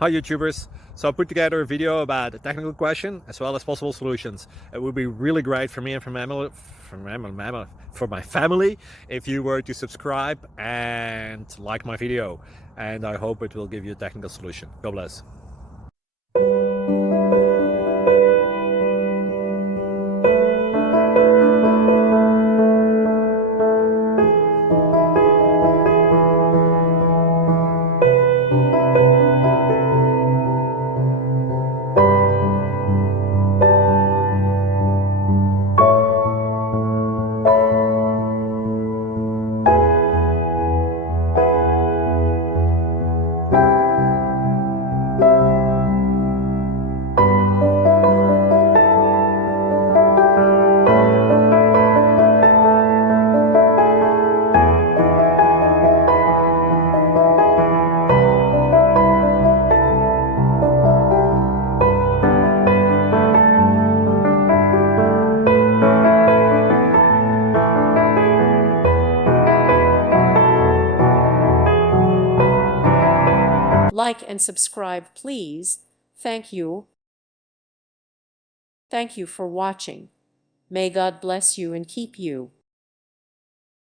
Hi YouTubers! So I put together a video about a technical question as well as possible solutions. It would be really great for me and for my family if you were to subscribe and like my video, and I hope it will give you a technical solution. God bless. Like and subscribe, please. Thank you. Thank you for watching. May God bless you and keep you.